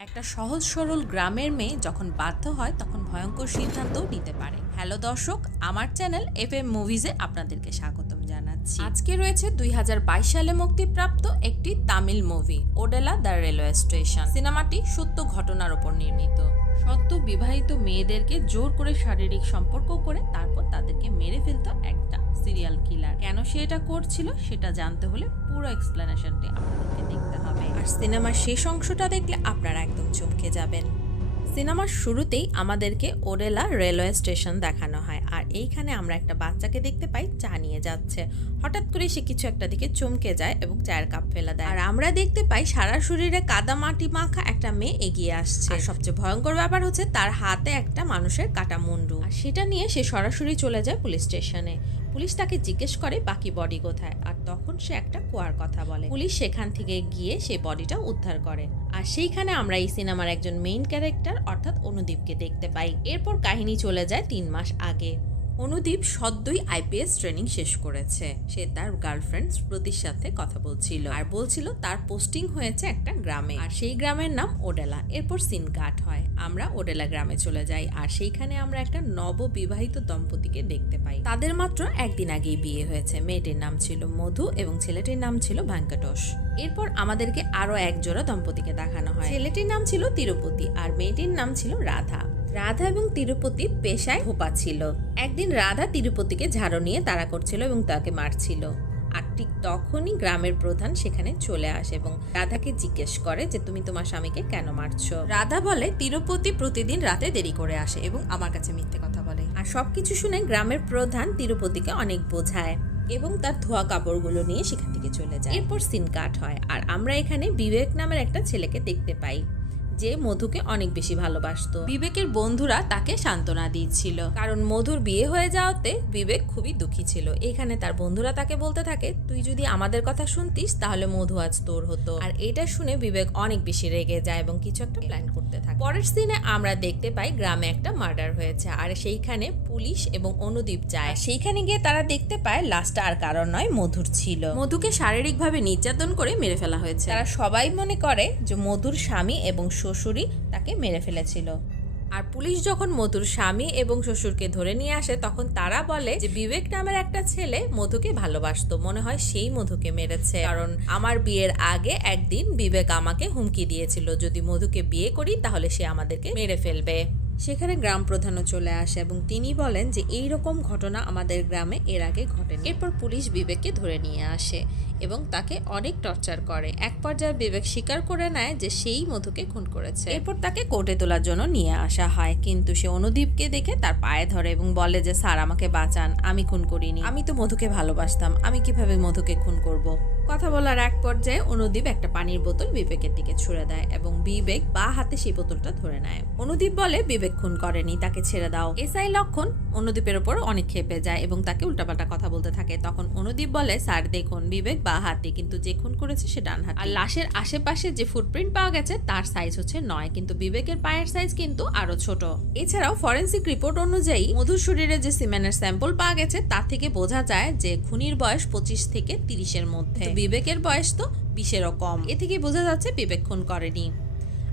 একটা সহজ সরল গ্রামের মেয়ে যখন বাধ্য হয় তখন ভয়ঙ্কর সিদ্ধান্তও নিতে পারে। হ্যালো দর্শক, আমার চ্যানেল FM মুভিজে আপনাদেরকে স্বাগতম জানাচ্ছি। আজকে রয়েছে 2022 সালে মুক্তিপ্রাপ্ত একটি Tamil movie Odela the railway station. সিনেমাটি সত্য ঘটনার উপর নির্মিত। সদ্য বিবাহিত মেয়েদেরকে জোর করে শারীরিক সম্পর্ক করে তারপর তাদেরকে মেরে ফেলতো একটা সিরিয়াল কিলার। কেন সে এটা করছিল সেটা জানতে হলে পুরো এক্সপ্লেনেশনটি আপনাদেরকে দেখতে হবে। আর সিনেমার শেষ অংশটা দেখলে আপনারা একদম চমকে যাবেন। সিনেমার শুরুতেই আমাদেরকে ওডেলা রেলওয়ে স্টেশন দেখানো হয়, আর এইখানে আমরা একটা বাচ্চাকে দেখতে পাই চা নিয়ে যাচ্ছে। হঠাৎ করে সে কিছু একটা দিকে চমকে যায় এবং চায়ের কাপ ফেলে দেয়। আর আমরা দেখতে পাই সারা শরীরে কাদা মাটি মাখা একটা মেয়ে এগিয়ে আসছে। আর সবচেয়ে ভয়ঙ্কর ব্যাপার হচ্ছে তার হাতে একটা মানুষের কাটা মুন্ডু, আর সেটা নিয়ে সে সরাসরি চলে যায় পুলিশ স্টেশনে। পুলিশ তাকে জিজ্ঞেস করে বাকি বডি কোথায়, আর তখন সে একটা কুয়ার কথা বলে। পুলিশ সেখান থেকে গিয়ে সেই বডিটা উদ্ধার করে। আর সেইখানে আমরা এই সিনেমার একজন মেইন ক্যারেক্টার অর্থাৎ অনুদীপকে দেখতে পাই। এরপর কাহিনী চলে যায় 3 মাস আগে। অনুদীপ সদ্যই IPS ট্রেনিং শেষ করেছে। সে তার গার্লফ্রেন্ড স্মৃতির সাথে কথা বলছিল আর বলছিল তার পোস্টিং হয়েছে একটা গ্রামে, আর সেই গ্রামের নাম ওডেলা। এরপর সিন কাট হয়, আমরা ওডেলা গ্রামে চলে যাই, আর সেইখানে আমরা একটা নববিবাহিত দম্পতিকে দেখতে পাই। তাদের মাত্র একদিন আগেই বিয়ে হয়েছে। মেয়েটির নাম ছিল মধু এবং ছেলেটির নাম ছিল ভেঙ্কটেশ। এরপর আমাদেরকে আরো এক জোড়া দম্পতিকে দেখানো হয়। ছেলেটির নাম ছিল তিরুপতি আর মেয়েটির নাম ছিল রাধা। রাধা এবং তিরুপতি পেশায় ধোপা ছিল। একদিন রাধা তিরুপতিকে ঝাড়ু নিয়ে তাড়া করছিল এবং তাকে মারছিল। আর ঠিক তখনই গ্রামের প্রধান সেখানে চলে আসে এবং রাধাকে জিজ্ঞেস করে যে তুমি তোমার স্বামীকে কেন মারছো। রাধা বলে তিরুপতি প্রতিদিন রাতে দেরি করে আসে এবং আমার কাছে মিথ্যে কথা বলে। আর সবকিছু শুনে গ্রামের প্রধান তিরুপতিকে অনেক বোঝায় এবং তার ধোয়া কাপড়গুলো নিয়ে সেখান থেকে চলে যায়। এরপর সিন কাট হয়, আর আমরা এখানে বিবেক নামের একটা ছেলেকে দেখতে পাই যে মধুকে অনেক বেশি ভালোবাসতো। বিবেকের বন্ধুরা তাকে সান্ত্বনা দিচ্ছিল, কারণ মধুর বিয়ে হয়ে যাওয়াতে বিবেক খুবই দুঃখী ছিল। এখানে তার বন্ধুরা তাকে বলতে থাকে তুই যদি আমাদের কথা শুনতিস তাহলে মধু আজ তোর হতো। আর এটা শুনে বিবেক অনেক বেশি রেগে যায় এবং কিছু একটা প্ল্যান করতে থাকে। পরের সিনে আমরা দেখতে পাই গ্রামে একটা মার্ডার হয়েছে, আর সেইখানে পুলিশ এবং অনুদীপ যায়। সেইখানে গিয়ে তারা দেখতে পায় লাশটা আর কারণ নয়, মধুর ছিল। মধুকে শারীরিকভাবে নির্যাতন করে মেরে ফেলা হয়েছে। তারা সবাই মনে করে যে মধুর স্বামী এবং শ্বশুরই তাকে মেরে ফেলেছিল। আর পুলিশ যখন মধুর স্বামী এবং শ্বশুরকে ধরে নিয়ে আসে তখন তারা বলে যে বিবেক নামের একটা ছেলে মধুকে ভালোবাসতো, মনে হয় সেই মধুকে মেরেছে। কারণ আমার বিয়ের আগে একদিন বিবেক আমাকে হুমকি দিয়েছিল যদি মধুকে বিয়ে করি তাহলে সে আমাদেরকে মেরে ফেলবে। সেখানে গ্রাম প্রধানও চলে আসে এবং তিনি বলেন যে এই রকম ঘটনা আমাদের গ্রামে এর আগে ঘটেনি। এরপর পুলিশ বিবেককে ধরে নিয়ে আসে এবং তাকে অনেক টর্চার করে। এক পর্যায়ে বিবেক স্বীকার করে নেয় যে সেই মধুকে খুন করেছে। এরপর তাকে কোর্টে তোলার জন্য নিয়ে আসা হয়, কিন্তু সে অনুদীপকে দেখে তার পায়ে ধরে এবং বলে যে স্যার আমাকে বাঁচান, আমি খুন করিনি, আমি তো মধুকে ভালোবাসতাম, আমি কিভাবে মধুকে খুন করব। কথা বলার এক পর্যায়ে অনুদীপ একটা পানির বোতল বিবেকের দিকে ছুঁড়ে দেয় এবং বিবেক বা হাতে সেই বোতলটা ধরে নেয়। অনুদীপ বলে বিবেক খুন করেনি, তাকে ছেড়ে দাও। এসআই লক্ষণ অনুদীপের উপর অনেক ক্ষেপে যায় এবং তাকে উল্টাপাল্টা কথা বলতে থাকে। তখন অনুদীপ বলে স্যার দেখুন বিবেক বা হাতে, কিন্তু যে খুন করেছে সে ডান হাতে। আর লাশের আশেপাশে যে ফুটপ্রিন্ট পাওয়া গেছে তার সাইজ হচ্ছে 9, কিন্তু বিবেকের পায়ের সাইজ কিন্তু আরো ছোট। এছাড়াও ফরেন্সিক রিপোর্ট অনুযায়ী মধুর শরীরে যে সিমেন্টের স্যাম্পল পাওয়া গেছে তার থেকে বোঝা যায় যে খুনির বয়স 25 থেকে 30-এর মধ্যে। বিবেকের বয়স তো 20-এরও কম। এ থেকে বোঝা যাচ্ছে বিবেক খুন করেনি।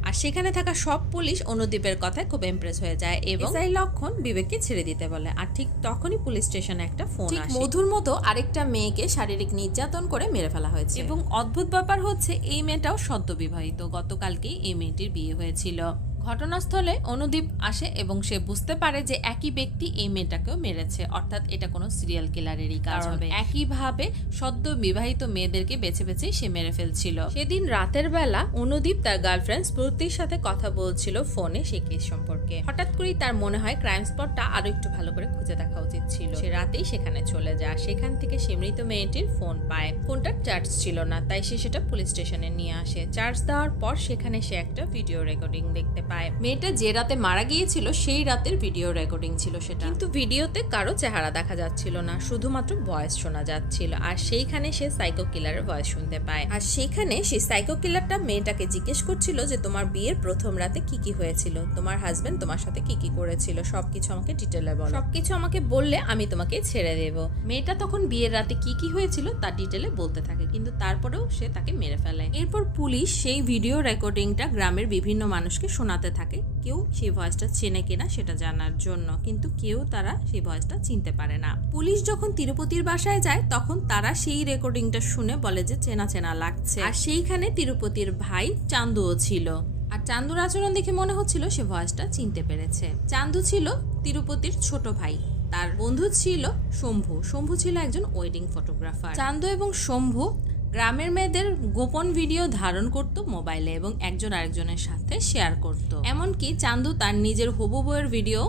আর সেখানে থাকা সব পুলিশ অনুদীপের কথায় খুব ইমপ্রেস হয়ে যায় এবং এসআই লক্ষণ বিবেককে ছেড়ে দিতে বলে। আর ঠিক তখনই পুলিশ স্টেশনে একটা ফোন আসে। মধুর মতো আরেকটা মেয়েকে শারীরিক নির্যাতন করে মেরে ফেলা হয়েছে এবং অদ্ভুত ব্যাপার হচ্ছে এই মেয়েটাও সদ্য বিবাহিত। গতকালকেই এই মেয়েটির বিয়ে হয়েছিল। ঘটনাস্থলে অনুদীপ আসে এবং সে বুঝতে পারে যে একই ব্যক্তি এই মেয়েটাকেও মেরেছে, অর্থাৎ এটা কোনো সিরিয়াল কিলারেরই কাজ হবে। একইভাবে সদ্য বিবাহিত মেয়েদেরকে বেছে বেছে সে মেরে ফেলছিল। সেদিন রাতের বেলা অনুদীপ তার গার্লফ্রেন্ড স্মৃতির সাথে কথা বলছিল ফোনে সেই কেস সম্পর্কে। হঠাৎ করেই তার মনে হয় ক্রাইম স্পটটা আরো একটু ভালো করে খুঁজে দেখা উচিত ছিল। সে রাতেই সেখানে চলে যায়। সেখান থেকে সে মৃত মেয়েটির ফোন পায়। ফোনটার চার্জ ছিল না, তাই সে সেটা পুলিশ স্টেশনে নিয়ে আসে। চার্জ দেওয়ার পর সেখানে সে একটা ভিডিও রেকর্ডিং দেখতে পায় পায়। মেয়েটা যে রাতে মারা গিয়েছিল সেই রাতের ভিডিও রেকর্ডিং ছিল সেটা, কিন্তু ভিডিওতে কারো চেহারা দেখা যাচ্ছিল না, শুধুমাত্র ভয়েস শোনা যাচ্ছিল। আর সেইখানে সে সাইকো কিলারের ভয়েস শুনতে পায়। আর সেইখানে সেই সাইকো কিলারটা মেয়েটাকে জিজ্ঞেস করছিল যে তোমার বিয়ের প্রথম রাতে কি কি হয়েছিল, তোমার হাজবেন্ড তোমার সাথে কি কি করেছিল, সবকিছু আমাকে ডিটেলে বলো, সবকিছু আমাকে বললে আমি তোমাকে ছেড়ে দেব। মেয়েটা তখন বিয়ের রাতে কি কি হয়েছিল তা ডিটেলে বলতে থাকে, কিন্তু তারপরেও সে তাকে মেরে ফেলে। এরপর পুলিশ সেই ভিডিও রেকর্ডিংটা গ্রামের বিভিন্ন মানুষকে শোনাতে থাকে, কেউ সেই ভয়েসটা চেনে কিনা সেটা জানার জন্য, কিন্তু কেউ তারা সেই ভয়েসটা চিনতে পারে না। পুলিশ যখন তিরুপতির বাসায় যায় তখন তারা সেই রেকর্ডিংটা শুনে বলে যে চেনা চেনা লাগছে। আর সেইখানে তিরুপতির ভাই চান্দুও ছিল। আর চান্দুর আচরণ দেখে মনে হচ্ছিল সে ভয়েসটা চিনতে পেরেছে। চান্দু ছিল তিরুপতির ছোট ভাই, তার বন্ধু ছিল শম্ভু। শম্ভু ছিল একজন ওয়েডিং ফটোগ্রাফার। চান্দু এবং শম্ভু গ্রামের মেয়েদের গোপন ভিডিও ধারণ করত মোবাইলে এবং একজন আরেকজনের সাথে শেয়ার করত। এমনকি চান্দু তার নিজের হবু বউয়ের ভিডিও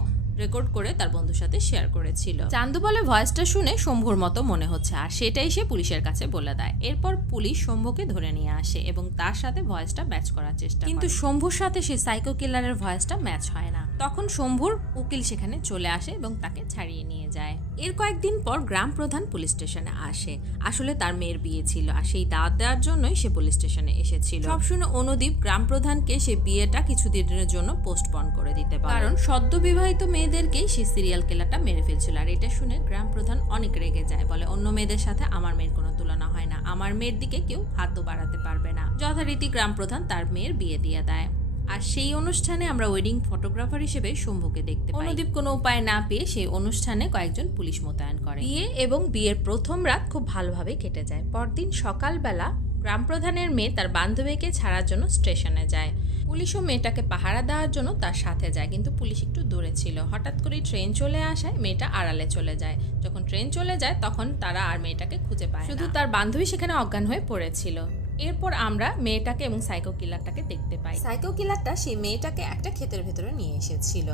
রেকর্ড করে তার বন্ধুর সাথে শেয়ার করেছিল। চান্দু বলে ভয়েসটা শুনে শম্ভুর মতো মনে হচ্ছে, আর সেটাই সে পুলিশের কাছে বলে দেয়। এরপর পুলিশ শম্ভুকে ধরে নিয়ে আসে এবং তার সাথে ভয়েসটা ম্যাচ করার চেষ্টা করে, কিন্তু শম্ভুর সাথে সে সাইকো কিলারের ভয়েসটা ম্যাচ হয় না। তখন শম্ভুর উকিল সেখানে চলে আসে এবং তাকে ছাড়িয়ে নিয়ে যায়। এর কয়েকদিন পর গ্রাম প্রধান পুলিশ স্টেশনে আসে। আসলে তার মেয়ের বিয়ে ছিল, আর সেই দাওয়াত দেওয়ার জন্যই সে পুলিশ স্টেশনে এসেছিল। সব শুনে অনুদীপ গ্রাম প্রধানকে সে বিয়েটা কিছুদিনের জন্য পোস্টপন করে দিতে পারে, কারণ সদ্য বিবাহিত মেয়েদেরকেই সে সিরিয়াল কিলারটা মেরে ফেলছিল। আর এটা শুনে গ্রাম প্রধান অনেক রেগে যায়, বলে অন্য মেয়েদের সাথে আমার মেয়ের কোনো তুলনা হয় না, আমার মেয়ের দিকে কেউ হাতও বাড়াতে পারবে না। যথারীতি গ্রাম প্রধান তার মেয়ের বিয়ে দিয়ে দেয়। আর সেই অনুষ্ঠানে আমরা ওয়েডিং ফটোগ্রাফার হিসেবে শম্ভুকে দেখতে পাই। অনুদীপ কোনো উপায় না পেয়ে সেই অনুষ্ঠানে কয়েকজন পুলিশ মোতায়েন করে। বিয়ে এবং বিয়ের প্রথম রাত খুব ভালোভাবে কেটে যায়। পরদিন সকালবেলা গ্রাম প্রধানের মেয়ে তার বান্ধবীকে ছাড়ার জন্য স্টেশনে যায়। পুলিশও মেয়েটাকে পাহারা দেওয়ার জন্য তার সাথে যায়, কিন্তু পুলিশ একটু দূরে ছিল। হঠাৎ করে ট্রেন চলে আসায় মেয়েটা আড়ালে চলে যায়। যখন ট্রেন চলে যায় তখন তারা আর মেয়েটাকে খুঁজে পায় না, শুধু তার বান্ধবী সেখানে অজ্ঞান হয়ে পড়েছিল। এরপর আমরা মেয়েটাকে এবং সাইকো কিলারটাকে দেখতে পাই। সাইকো কিলারটা সেই মেয়েটাকে একটা ক্ষেতের ভেতরে নিয়ে এসেছিল।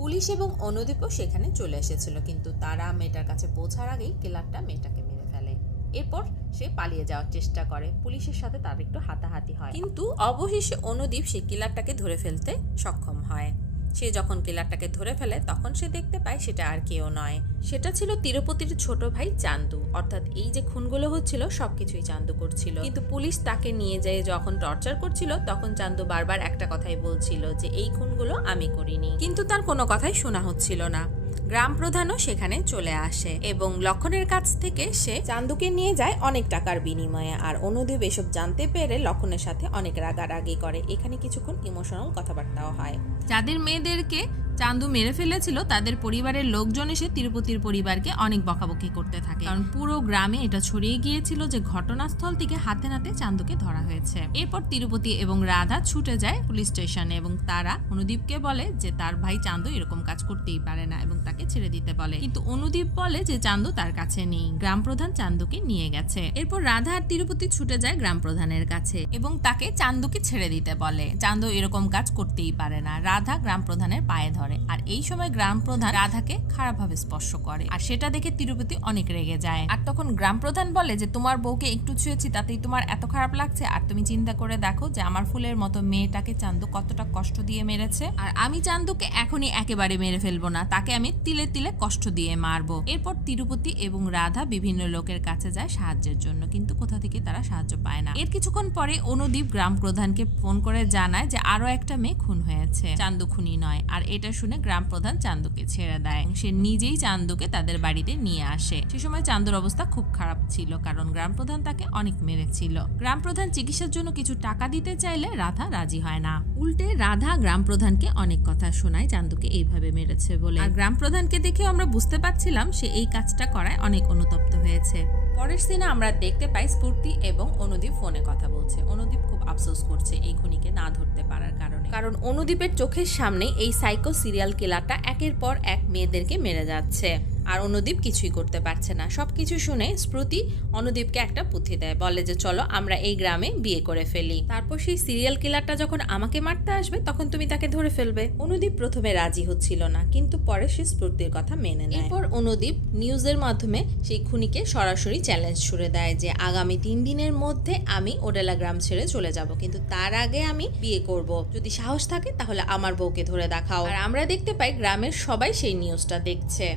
পুলিশ এবং অনুদীপও সেখানে চলে এসেছিল, কিন্তু তারা মেয়েটার কাছে পৌঁছার আগেই কিলারটা মেয়েটাকে মেরে ফেলে। এরপর সে পালিয়ে যাওয়ার চেষ্টা করে, পুলিশের সাথে তার একটু হাতাহাতি হয়, কিন্তু অবশেষে অনুদীপ সেই কিলারটাকে ধরে ফেলতে সক্ষম হয়। সে যখন কিলারটাকে ধরে ফেলে তখন সে দেখতে পায় সেটা আর কেউ নয়, সেটা ছিল তিরুপতির ছোট ভাই চান্দু। অর্থাৎ এই যে খুনগুলো হচ্ছিল সবকিছুই চান্দু করছিল। কিন্তু পুলিশ তাকে নিয়ে যায় যখন টর্চার করছিল তখন চান্দু বারবার একটা কথাই বলছিল যে এই খুনগুলো আমি করিনি, কিন্তু তার কোনো কথাই শোনা হচ্ছিল না। গ্রাম প্রধানও সেখানে চলে আসে এবং লক্ষণের কাছ থেকে সে চান্দুকে নিয়ে যায় অনেক টাকার বিনিময়ে। আর অনুদীপ এসব জানতে পেরে লক্ষণের সাথে অনেক রাগারাগি করে। এখানে কিছুক্ষণ ইমোশনাল কথাবার্তাও হয়। যাদের মেয়েদেরকে চান্দু মেরে ফেলেছিল তাদের পরিবারের লোকজন এসে তিরুপতির পরিবারকে অনেক বকাবকি করতে থাকে, কারণ পুরো গ্রামে এটা ছড়িয়ে গিয়েছিল যে ঘটনাস্থল থেকে হাতে নাতে চান্দুকে ধরা হয়েছে। এরপর তিরুপতি এবং রাধা ছুটে যায় পুলিশ স্টেশনে এবং তারা অনুদীপকে বলে যে তার ভাই চান্দু এরকম কাজ করতেই পারে না এবং তাকে ছেড়ে দিতে বলে, কিন্তু অনুদীপ বলে যে চান্দু তার কাছে নেই, গ্রাম প্রধান চান্দুকে নিয়ে গেছে। এরপর রাধা আর তিরুপতি ছুটে যায় গ্রাম প্রধানের কাছে এবং তাকে চান্দুকে ছেড়ে দিতে বলে। চান্দু এরকম কাজ করতেই পারে না। রাধা গ্রাম প্রধানের পায়ে ধরে, আর এই সময় গ্রাম প্রধান রাধাকে খারাপভাবে স্পর্শ করে, আর সেটা দেখে তিরুপতি অনেক রেগে যায়। আর তখন গ্রাম প্রধান বলে যে তোমার বউকে একটু ছুঁয়েছি তাতেই তোমার এত খারাপ লাগছে, আর তুমি চিন্তা করে দেখো যে আমার ফুলের মতো মেয়েটাকে চান্দু কতটা কষ্ট দিয়ে মেরেছে, আর আমি চান্দুকে এখনই একেবারে মেরে ফেলবো না, তাকে আমি তিলে তিলে কষ্ট দিয়ে মারবো। এরপর তিরুপতি এবং রাধা বিভিন্ন লোকের কাছে যায় সাহায্যের জন্য, কিন্তু কোথা থেকে তারা সাহায্য পায় না। এর কিছুক্ষণ পরে অনুদীপ গ্রাম প্রধানকে ফোন করে জানায় যে আরো একটা মেয়ে খুন হয়েছে, চান্দু খুনি নয়। আর এটা শুনে গ্রাম প্রধান চান্দুকে ছেড়ে দেয়, সে নিজেই চান্দুকে তাদের বাড়িতে নিয়ে আসে। সে সময় চান্দুর অবস্থা খুব খারাপ ছিল, কারণ গ্রাম প্রধান তাকে অনেক মেরেছিল। গ্রাম প্রধান চিকিৎসার জন্য কিছু টাকা দিতে চাইলে রাধা রাজি হয় না, উল্টে রাধা গ্রাম প্রধানকে অনেক কথা শোনায় চান্দুকে এইভাবে মেরেছে বলে। আর গ্রাম প্রধানকে দেখেও আমরা বুঝতে পারছিলাম সে এই কাজটা করায় অনেক অনুতপ্ত হয়েছে। পরের সিনে আমরা দেখতে পাই স্ফূর্তি এবং অনুদীপ ফোনে কথা বলছে। অনুদীপ খুব আফসোস করছে এই খুনিকে না ধরতে পারার কারণে, কারণ অনুদীপের চোখের সামনে এই সাইকো সিরিয়াল কিলারটা একের পর এক মেয়েদেরকে মেরে যাচ্ছে। আর অনুদীপ কিছুই করতে পারছে না। সবকিছু শুনে স্মৃতি অনুদীপকে একটা বুদ্ধি দেয়, বলে যে চলো আমরা এই গ্রামে বিয়ে করে ফেলি, তারপর সেই সিরিয়াল কিলারটা যখন আমাকে মারতে আসবে তখন তুমি তাকে ধরে ফেলবে। অনুদীপ প্রথমে রাজি হচ্ছিল না, কিন্তু পরে সে স্মৃতির কথা মেনে নেয়। এরপর অনুদীপ নিউজের মাধ্যমে সেই খুনিকে সরাসরি চ্যালেঞ্জ ছুড়ে দেয় যে আগামী 3 দিনের মধ্যে আমি ওডেলা গ্রাম ছেড়ে চলে যাব, কিন্তু তার আগে আমি বিয়ে করব, যদি সাহস থাকে তাহলে আমার বউকে ধরে দেখাও। আর আমরা দেখতে পাই গ্রামের সবাই সেই নিউজটা দেখছে।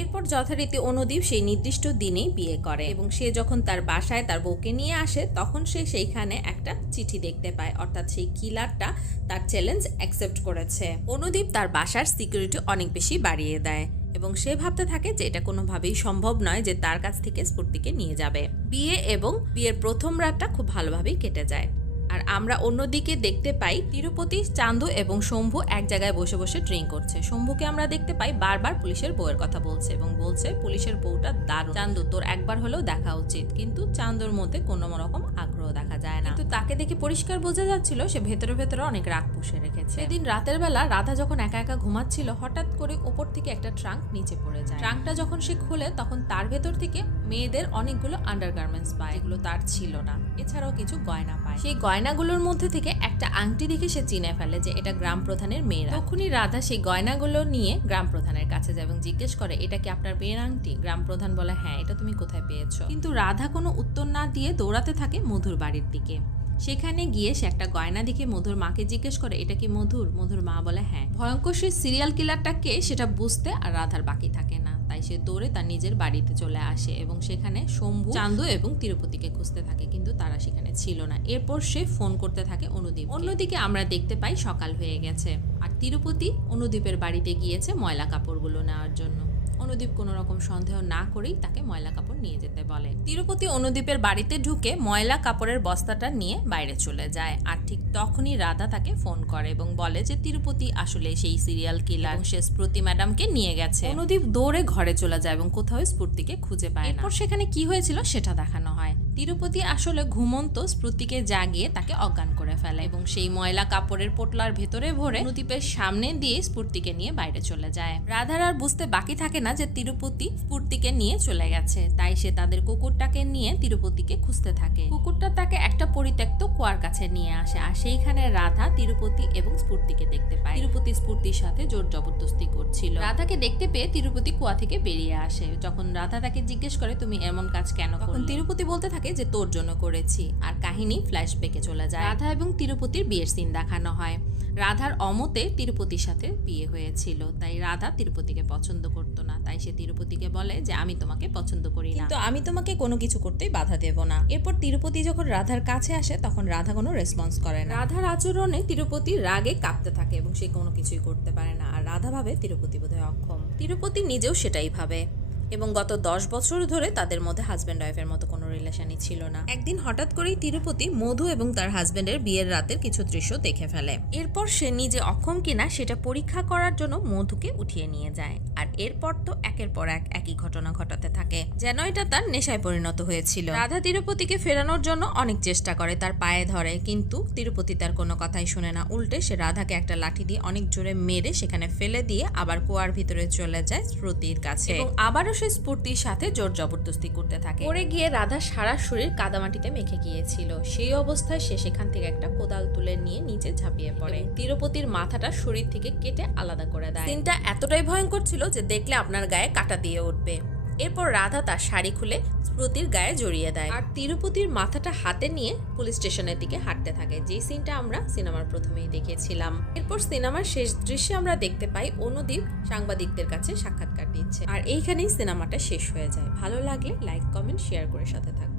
এরপর যথারীতি অনুদীপ সেই নির্দিষ্ট দিনেই বিয়ে করে এবং সে যখন তার বাসায় তার বউকে নিয়ে আসে তখন সে সেইখানে একটা চিঠি দেখতে পায়, অর্থাৎ সেই কিলারটা তার চ্যালেঞ্জ অ্যাকসেপ্ট করেছে। অনুদীপ তার বাসার সিকিউরিটি অনেক বেশি বাড়িয়ে দেয় এবং সে ভাবতে থাকে যে এটা কোনোভাবেই সম্ভব নয় যে তার কাছ থেকে স্ফূর্তিকে নিয়ে যাবে। বিয়ে এবং বিয়ের প্রথম রাতটা খুব ভালোভাবেই কেটে যায়। আর আমরা অন্যদিকে দেখতে পাই তিরুপতি, চান্দু এবং শম্ভু এক জায়গায় বসে বসে ড্রিঙ্ক করছে। শম্ভুকে আমরা দেখতে পাই বারবার পুলিশের বউয়ের কথা বলছে এবং বলছে পুলিশের বউটা দারুণ, চান্দু তোর একবার হলেও দেখা উচিত। কিন্তু চান্দুর মধ্যে কোনো রকম আগ্রহ দেখা যায় না, কিন্তু তাকে দেখে পরিষ্কার বোঝা যাচ্ছিল সে ভেতরে ভেতরে অনেক রাগ পুষে রেখেছে। সেদিন রাতের বেলা রাধা যখন একা একা ঘুমাচ্ছিল হঠাৎ করে উপর থেকে একটা ট্রাঙ্ক নিচে পড়ে যায়। ট্রাঙ্কটা যখন সে খুলে তখন তার ভেতর থেকে মেয়েদের অনেকগুলো আন্ডারগার্মেন্টস পায়, এগুলো তার ছিল না। এছাড়াও কিছু গয়না পায়। সেই গয়নাগুলোর মধ্যে থেকে একটা আংটি দেখে সে চিনে ফেলে যে এটা গ্রাম প্রধানের মেয়েরা। তখনই রাধা সেই গয়নাগুলো নিয়ে গ্রাম প্রধানের কাছে যায় এবং জিজ্ঞেস করে এটা কি আপনার বিয়ের আংটি? গ্রাম প্রধান বলে হ্যাঁ, এটা তুমি কোথায় পেয়েছো? কিন্তু রাধা কোনো উত্তর না দিয়ে দৌড়াতে থাকে মধুর বাড়ির দিকে। সেখানে গিয়ে সে একটা গয়না দেখে মধুর মাকে জিজ্ঞেস করে এটা কি মধুর? মধুর মা বলে হ্যাঁ। ভয়ঙ্কর সেই সিরিয়াল কিলারটা কে সেটা বুঝতে আর রাধার বাকি থাকে না, তাই সে দৌড়ে তার নিজের বাড়িতে চলে আসে এবং সেখানে শম্ভু, চান্দু এবং তিরুপতিকে খুঁজতে থাকে, কিন্তু তারা সেখানে ছিল না। এরপর সে ফোন করতে থাকে অনুদীপ। অন্যদিকে আমরা দেখতে পাই সকাল হয়ে গেছে আর তিরুপতি অনুদীপের বাড়িতে গিয়েছে ময়লা কাপড়গুলো নেওয়ার জন্য। অনুদীপ কোনো রকম সন্দেহ না করেই তাকে ময়লা কাপড় নিয়ে যেতে বলে। তিরুপতি অনুদীপের বাড়িতে ঢুকে ময়লা কাপড়ের বস্তাটা নিয়ে বাইরে চলে যায় আর ঠিক তখনই রাধা তাকে ফোন করে এবং বলে যে তিরুপতি আসলে সেই সিরিয়াল কিলার, সে স্মৃতি ম্যাডামকে নিয়ে গেছে। অনুদীপ দৌড়ে ঘরে চলে যায় এবং কোথাও স্ফূর্তিকে খুঁজে পায় না। এরপর সেখানে কি হয়েছিল সেটা দেখানো হয়। তিরুপতি আসলে ঘুমন্ত স্মৃতিকে জাগিয়ে তাকে অজ্ঞান করে ফেলে এবং সেই ময়লা কাপড়ের পোটলার ভেতরে ভরে অনুদীপের সামনে দিয়ে স্ফূর্তিকে নিয়ে বাইরে চলে যায়। রাধার আর বুঝতে বাকি থাকে না যে তিরুপতি স্ফূর্তিকে নিয়ে চলে গেছে, তাই সে তাদের কুকুরটাকে নিয়ে তিরুপতিকে খুঁজতে থাকে। কুকুরটা তাকে একটা পরিত্যক্ত কুয়ার কাছে নিয়ে আসে আর সেইখানে রাধা, তিরুপতি এবং স্ফূর্তিকে দেখতে পায়। তিরুপতি স্ফূর্তির সাথে জোর জবরদস্তি করছিল। রাধাকে দেখতে পেয়ে তিরুপতি কুয়া থেকে বেরিয়ে আসে। যখন রাধা তাকে জিজ্ঞেস করে তুমি এমন কাজ কেন করলে, তখন তিরুপতি বলতে থাকে যে তোর জন্য করেছি। আর কাহিনী ফ্ল্যাশব্যাকে চলে যায়। রাধা এবং তিরুপতির বিয়ের সিন দেখানো হয়। রাধার অমতে তিরুপতির সাথে বিয়ে হয়েছিল, তাই রাধা তিরুপতিকে পছন্দ করতো না, তাই সে তিরুপতিকে বলে যে আমি তোমাকে পছন্দ করি না, কিন্তু আমি তোমাকে কোনো কিছু করতেই বাধা দেব না। এরপর তিরুপতি যখন রাধার কাছে আসে তখন রাধা কোনো রেসপন্স করে না। রাধার আচরণে তিরুপতি রাগে কাঁপতে থাকে এবং সে কোনো কিছুই করতে পারে না। আর রাধা ভাবে তিরুপতি বোধহয় অক্ষম। তিরুপতি নিজেও সেটাই ভাবে এবং গত 10 বছর ধরে তাদের মধ্যে হাজব্যান্ড ওয়াইফের মতো কোনো রিলেশনই ছিল না। একদিন হঠাৎ করেই তিরুপতি মধু এবং তার হাজব্যান্ডের বিয়ের রাতের কিছু দৃশ্য দেখে ফেলে। এরপর সে নিজে অক্ষম কিনা সেটা পরীক্ষা করার জন্য মধুকে উঠিয়ে নিয়ে যায়। আর এরপর তো একের পর এক একই ঘটনা ঘটাতে থাকে, যেন এটা তার নেশায় পরিণত হয়েছিল। রাধা তিরুপতিকে ফেরানোর জন্য অনেক চেষ্টা করে, তার পায়ে ধরে, কিন্তু তিরুপতি তার কোনো কথাই শুনে না। উল্টে সে রাধাকে একটা লাঠি দিয়ে অনেক জোরে মেরে সেখানে ফেলে দিয়ে আবার কুয়ার ভিতরে চলে যায় স্মৃতির কাছে এবং আবারও সে স্ফূর্তির সাথে জোর জবরদস্তি করতে থাকে। পরে গিয়ে রাধা সারা শরীর কাদামাটিতে মেখে গিয়েছিল। সেই অবস্থায় সে সেখান থেকে একটা কোদাল তুলে নিয়ে নিচে ঝাঁপিয়ে পড়ে। তিরুপতির মাথাটা শরীর থেকে কেটে আলাদা করে দেয়। সিনটা এতটাই ভয়ঙ্কর ছিল যে দেখলে আপনার গায়ে কাঁটা দিয়ে উঠবে। এরপর রাধা তার শাড়ি খুলে স্মৃতির গায়ে জড়িয়ে দেয় আর তিরুপতির মাথাটা হাতে নিয়ে পুলিশ স্টেশনের দিকে হাঁটতে থাকে, যে সিনটা আমরা সিনেমার প্রথমেই দেখেছিলাম। এরপর সিনেমার শেষ দৃশ্যে আমরা দেখতে পাই অনুদীপ সাংবাদিকদের কাছে সাক্ষাৎকার দিচ্ছে। আর এইখানেই সিনেমাটা শেষ হয়ে যায়। ভালো লাগলে লাইক, কমেন্ট, শেয়ার করে সাথে থাকুন।